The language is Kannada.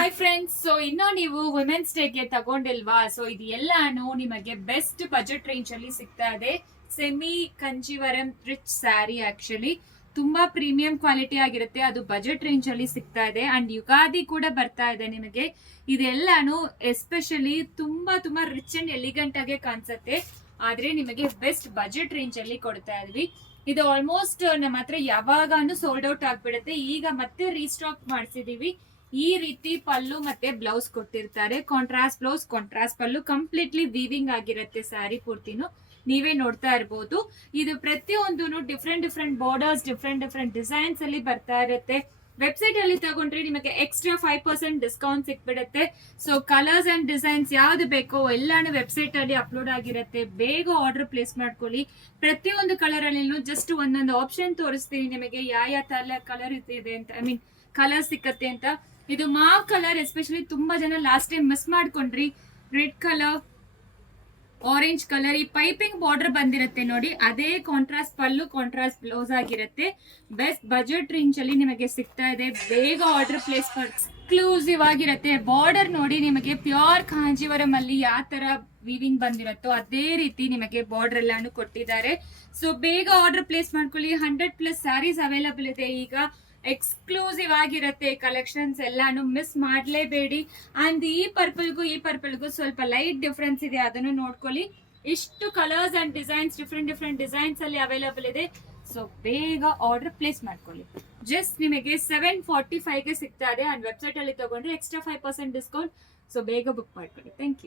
ಹಾಯ್ ಫ್ರೆಂಡ್ಸ್, ಸೊ ಇನ್ನು ನೀವು ವುಮೆನ್ಸ್ ಡೇಗೆ ತಗೊಂಡಿಲ್ವಾ? ಸೊ ಇದು ಎಲ್ಲಾನು ನಿಮಗೆ ಬೆಸ್ಟ್ ಬಜೆಟ್ ರೇಂಜ್ ಅಲ್ಲಿ ಸಿಗ್ತಾ ಇದೆ. ಸೆಮಿ ಕಂಚಿವರಂ ರಿಚ್ ಸ್ಯಾರಿ ಆಕ್ಚುಲಿ ತುಂಬಾ ಪ್ರೀಮಿಯಂ ಕ್ವಾಲಿಟಿ ಆಗಿರುತ್ತೆ. ಅದು ಬಜೆಟ್ ರೇಂಜ್ ಅಲ್ಲಿ ಸಿಗ್ತಾ ಇದೆ. ಅಂಡ್ ಯುಗಾದಿ ಕೂಡ ಬರ್ತಾ ಇದೆ ನಿಮಗೆ. ಇದೆಲ್ಲಾನು ಎಸ್ಪೆಷಲಿ ತುಂಬಾ ತುಂಬಾ ರಿಚ್ ಅಂಡ್ ಎಲಿಗೆಂಟ್ ಆಗಿ ಕಾಣಿಸುತ್ತೆ. ಆದ್ರೆ ನಿಮಗೆ ಬೆಸ್ಟ್ ಬಜೆಟ್ ರೇಂಜ್ ಅಲ್ಲಿ ಕೊಡ್ತಾ ಇದ್ವಿ. ಇದು ಆಲ್ಮೋಸ್ಟ್ ನಮ್ಮ ಹತ್ರ ಯಾವಾಗಾನು ಸೋಲ್ಡ್ ಔಟ್ ಆಗ್ಬಿಡುತ್ತೆ. ಈಗ ಮತ್ತೆ ರೀಸ್ಟಾಕ್ ಮಾಡಿಸಿದೀವಿ. ಈ ರೀತಿ ಪಲ್ಲು ಮತ್ತೆ ಬ್ಲೌಸ್ ಕೊಟ್ಟಿರ್ತಾರೆ. Contrast blouse, contrast pallu, completely weaving ಆಗಿರುತ್ತೆ ಸ್ಯಾರಿ ಪೂರ್ತಿನು. ನೀವೇ ನೋಡ್ತಾ ಇರ್ಬೋದು. ಇದು ಪ್ರತಿಯೊಂದು different different borders, different different designs ಅಲ್ಲಿ ಬರ್ತಾ ಇರುತ್ತೆ. ವೆಬ್ಸೈಟ್ ಅಲ್ಲಿ ತಗೊಂಡ್ರೆ ನಿಮಗೆ ಎಕ್ಸ್ಟ್ರಾ 5% ಡಿಸ್ಕೌಂಟ್ ಸಿಕ್ಬಿಡುತ್ತೆ. ಸೊ ಕಲರ್ಸ್ ಅಂಡ್ ಡಿಸೈನ್ಸ್ ಯಾವ್ದು ಬೇಕೋ ಎಲ್ಲಾನು ವೆಬ್ಸೈಟ್ ಅಲ್ಲಿ ಅಪ್ಲೋಡ್ ಆಗಿರುತ್ತೆ. ಬೇಗ ಆರ್ಡರ್ ಪ್ಲೇಸ್ ಮಾಡ್ಕೊಳ್ಳಿ. ಪ್ರತಿಯೊಂದು ಕಲರ್ ಅಲ್ಲಿ ಜಸ್ಟ್ ಒಂದೊಂದು ಆಪ್ಷನ್ ತೋರಿಸ್ತೀನಿ ನಿಮಗೆ ಯಾವ ಕಲರ್ ಇದೆ ಅಂತ, ಐ ಮೀನ್ ಕಲರ್ ಸಿಕ್ಕತ್ತೆ ಅಂತ. ಇದು ಮಾವ್ ಕಲರ್ ಎಸ್ಪೆಷಲಿ ತುಂಬಾ ಜನ ಲಾಸ್ಟ್ ಟೈಮ್ ಮಿಸ್ ಮಾಡ್ಕೊಂಡ್ರಿ. ರೆಡ್ ಕಲರ್, ಆರೆಂಜ್ ಕಲರ್, ಈ ಪೈಪಿಂಗ್ ಬಾರ್ಡರ್ ಬಂದಿರುತ್ತೆ ನೋಡಿ. ಅದೇ ಕಾಂಟ್ರಾಸ್ಟ್ ಪಲ್ಲು, ಕಾಂಟ್ರಾಸ್ಟ್ ಬ್ಲೌಸ್ ಆಗಿರುತ್ತೆ. ಬೆಸ್ಟ್ ಬಜೆಟ್ ರೇಂಜ್ ಅಲ್ಲಿ ನಿಮಗೆ ಸಿಗ್ತಾ ಇದೆ. ಬೇಗ ಆರ್ಡರ್ ಪ್ಲೇಸ್ ಮಾಡಿ. ಎಕ್ಸ್ಕ್ಲೂಸಿವ್ ಆಗಿರುತ್ತೆ. ಬಾರ್ಡರ್ ನೋಡಿ, ನಿಮಗೆ ಪ್ಯೂರ್ ಕಾಂಜೀವರಂ ಅಲ್ಲಿ ಯಾವ ತರ ವೀವಿಂಗ್ ಬಂದಿರುತ್ತೋ ಅದೇ ರೀತಿ ನಿಮಗೆ ಬಾರ್ಡರ್ ಎಲ್ಲಾನು ಕೊಟ್ಟಿದ್ದಾರೆ. ಸೊ ಬೇಗ ಆರ್ಡರ್ ಪ್ಲೇಸ್ ಮಾಡ್ಕೊಳ್ಳಿ. 100+ ಸ್ಯಾರೀಸ್ ಅವೈಲಬಲ್ ಇದೆ ಈಗ. ಎಕ್ಸ್ಕ್ಲೂಸಿವ್ ಆಗಿರುತ್ತೆ ಕಲೆಕ್ಷನ್ಸ್ ಎಲ್ಲಾನು, ಮಿಸ್ ಮಾಡಲೇಬೇಡಿ. ಅಂಡ್ ಈ ಪರ್ಪಲ್ಗೂ ಸ್ವಲ್ಪ ಲೈಟ್ ಡಿಫ್ರೆನ್ಸ್ ಇದೆ, ಅದನ್ನು ನೋಡ್ಕೊಳ್ಳಿ. ಇಷ್ಟು colours and designs, different different designs ಅಲ್ಲಿ ಅವೈಲಬಲ್ ಇದೆ. ಸೊ ಬೇಗ ಆರ್ಡರ್ ಪ್ಲೇಸ್ ಮಾಡ್ಕೊಳ್ಳಿ. ಜಸ್ಟ್ ನಿಮಗೆ 745ಗೆ ಸಿಗ್ತಾ ಇದೆ. ಅಂಡ್ ವೆಬ್ಸೈಟ್ ಅಲ್ಲಿ ತಗೊಂಡ್ರೆ ಎಕ್ಸ್ಟ್ರಾ 5% ಡಿಸ್ಕೌಂಟ್. ಸೊ ಬೇಗ ಬುಕ್ ಮಾಡ್ಕೊಳ್ಳಿ. Thank you.